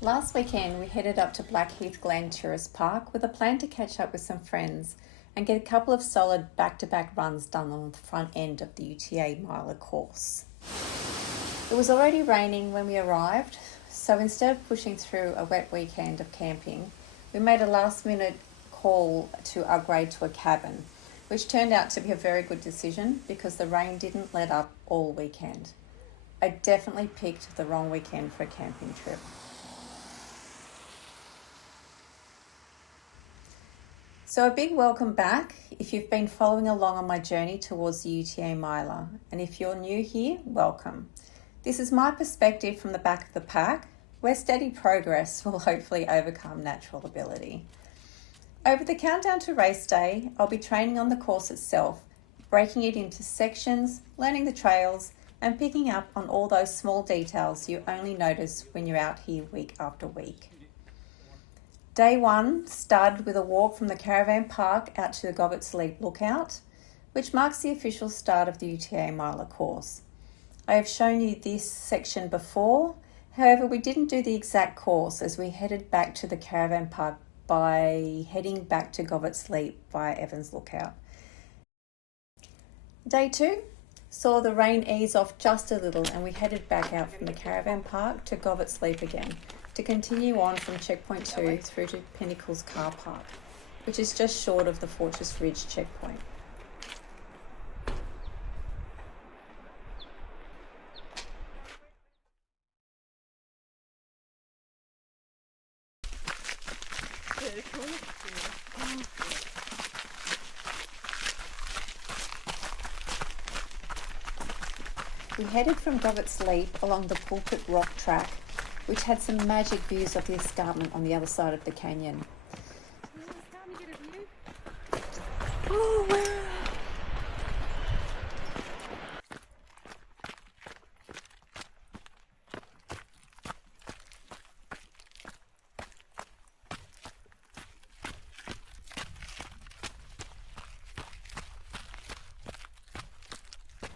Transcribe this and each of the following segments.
Last weekend we headed up to Blackheath Glen Tourist Park with a plan to catch up with some friends and get a couple of solid back-to-back runs done on the front end of the UTA Miler course. It was already raining when we arrived, so instead of pushing through a wet weekend of camping, we made a last-minute call to upgrade to a cabin, which turned out to be a very good decision because the rain didn't let up all weekend. I definitely picked the wrong weekend for a camping trip. So a big welcome back if you've been following along on my journey towards the UTA Miler, and if you're new here, welcome. This is my perspective from the back of the pack, where steady progress will hopefully overcome natural ability. Over the countdown to race day, I'll be training on the course itself, breaking it into sections, learning the trails, and picking up on all those small details you only notice when you're out here week after week. Day one started with a walk from the caravan park out to the Govetts Leap lookout, which marks the official start of the UTA Miler course. I have shown you this section before, however we didn't do the exact course as we headed back to the caravan park by heading back to Govetts Leap via Evans Lookout. Day two saw the rain ease off just a little and we headed back out from the caravan park to Govetts Leap again, to continue on from checkpoint 2 through to Pinnacles Car Park, which is just short of the Fortress Ridge checkpoint. We headed from Govetts Leap along the Pulpit Rock track, which had some magic views of the escarpment on the other side of the canyon. Oh, wow.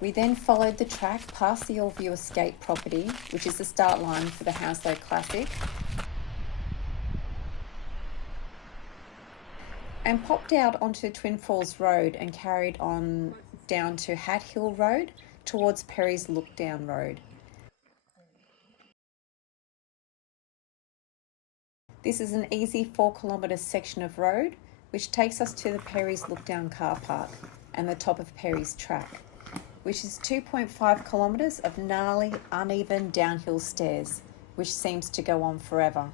We then followed the track past the Allview Escape property, which is the start line for the Hounslow Classic, and popped out onto Twin Falls Road and carried on down to Hat Hill Road towards Perry's Lookdown Road. This is an easy 4-kilometre section of road which takes us to the Perry's Lookdown car park and the top of Perry's track, which is 2.5 kilometres of gnarly, uneven downhill stairs, which seems to go on forever.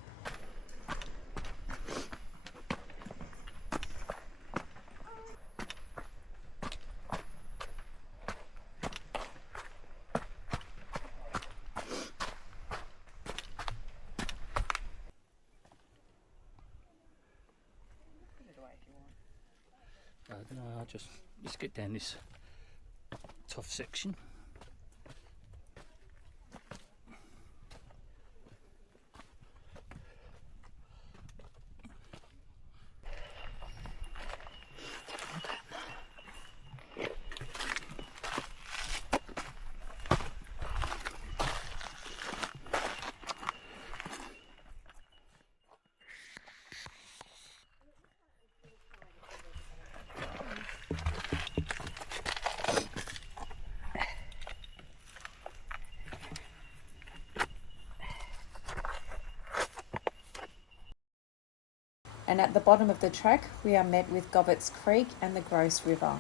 No, I'll just get down this tough section. And at the bottom of the track, we are met with Govetts Creek and the Gross River.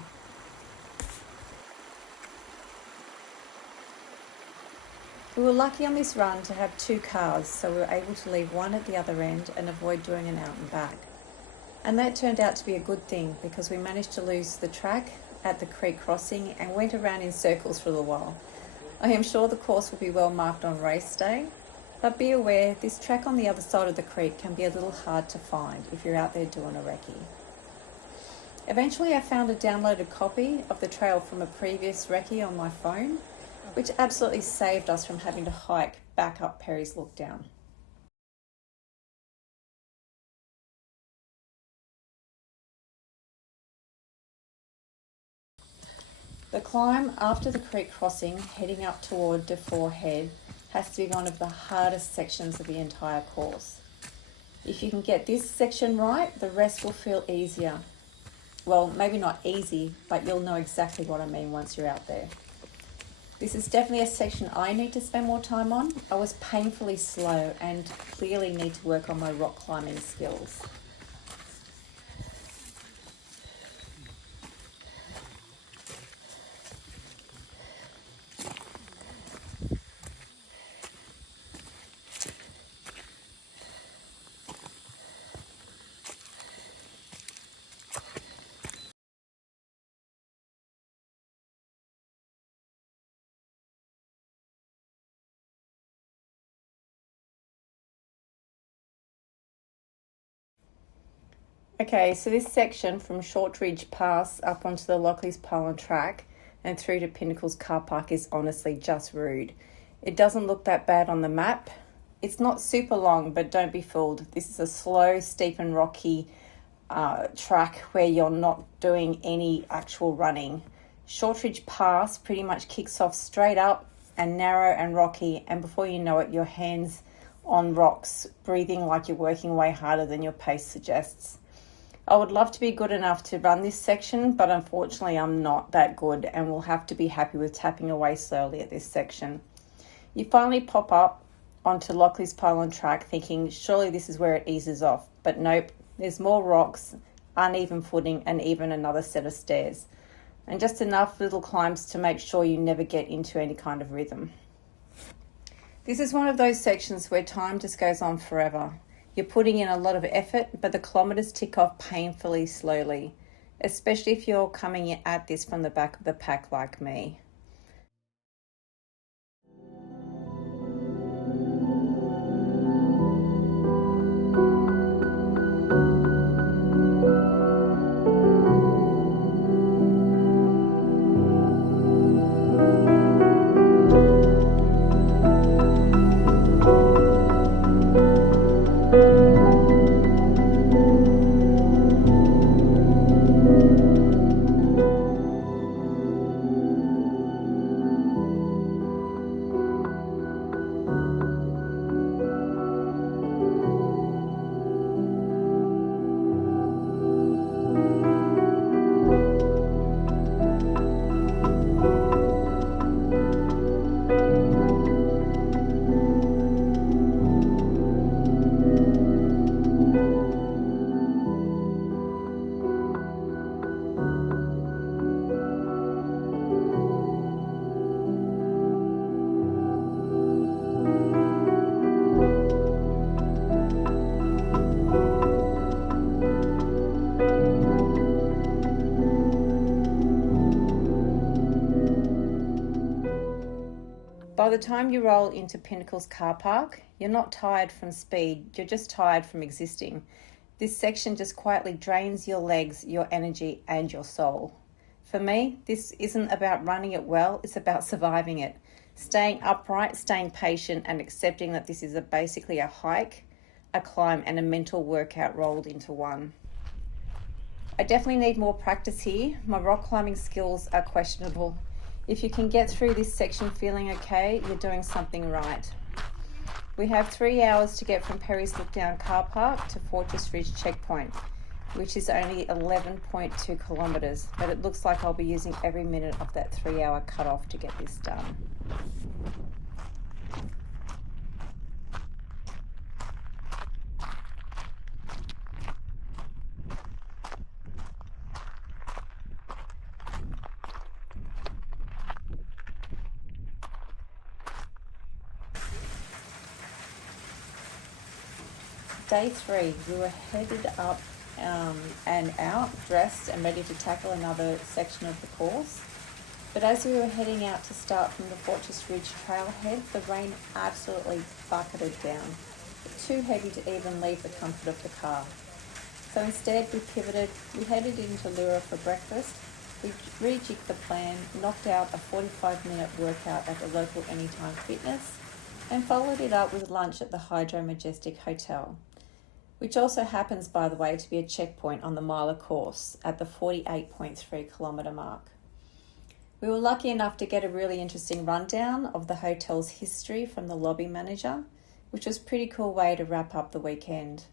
We were lucky on this run to have 2 cars, so we were able to leave one at the other end and avoid doing an out and back. And that turned out to be a good thing because we managed to lose the track at the creek crossing and went around in circles for a little while. I am sure the course will be well marked on race day, but be aware this track on the other side of the creek can be a little hard to find if you're out there doing a recce. Eventually I found a downloaded copy of the trail from a previous recce on my phone, which absolutely saved us from having to hike back up Perry's Lookdown. The climb after the creek crossing, heading up toward Defore Head, has to be one of the hardest sections of the entire course. If you can get this section right, the rest will feel easier. Well, maybe not easy, but you'll know exactly what I mean once you're out there. This is definitely a section I need to spend more time on. I was painfully slow and clearly need to work on my rock climbing skills. Okay, so this section from Shortridge Pass up onto the Lockleys Pylon track and through to Pinnacles Car Park is honestly just rude. It doesn't look that bad on the map. It's not super long, but don't be fooled. This is a slow, steep and rocky track where you're not doing any actual running. Shortridge Pass pretty much kicks off straight up and narrow and rocky, and before you know it, your hands on rocks, breathing like you're working way harder than your pace suggests. I would love to be good enough to run this section, but unfortunately I'm not that good and will have to be happy with tapping away slowly at this section. You finally pop up onto Lockleys Pylon track thinking surely this is where it eases off, but nope, there's more rocks, uneven footing and even another set of stairs. And just enough little climbs to make sure you never get into any kind of rhythm. This is one of those sections where time just goes on forever. You're putting in a lot of effort, but the kilometres tick off painfully slowly, especially if you're coming at this from the back of the pack like me. By the time you roll into Pinnacles Car Park, you're not tired from speed, you're just tired from existing. This section just quietly drains your legs, your energy and your soul. For me, this isn't about running it well, it's about surviving it. Staying upright, staying patient and accepting that this is basically a hike, a climb and a mental workout rolled into one. I definitely need more practice here. My rock climbing skills are questionable. If you can get through this section feeling okay, you're doing something right. We have 3 hours to get from Perry's Look Down Car Park to Fortress Ridge Checkpoint, which is only 11.2 kilometres, but it looks like I'll be using every minute of that 3-hour cutoff to get this done. Day 3, we were headed up and out, dressed and ready to tackle another section of the course. But as we were heading out to start from the Fortress Ridge trailhead, the rain absolutely bucketed down, too heavy to even leave the comfort of the car. So instead we pivoted, we headed into Lura for breakfast, we rejigged the plan, knocked out a 45-minute workout at the local Anytime Fitness, and followed it up with lunch at the Hydro Majestic Hotel, which also happens, by the way, to be a checkpoint on the Miler course at the 48.3 kilometre mark. We were lucky enough to get a really interesting rundown of the hotel's history from the lobby manager, which was a pretty cool way to wrap up the weekend.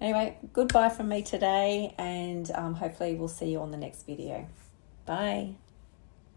Anyway, goodbye from me today, and hopefully we'll see you on the next video. Bye.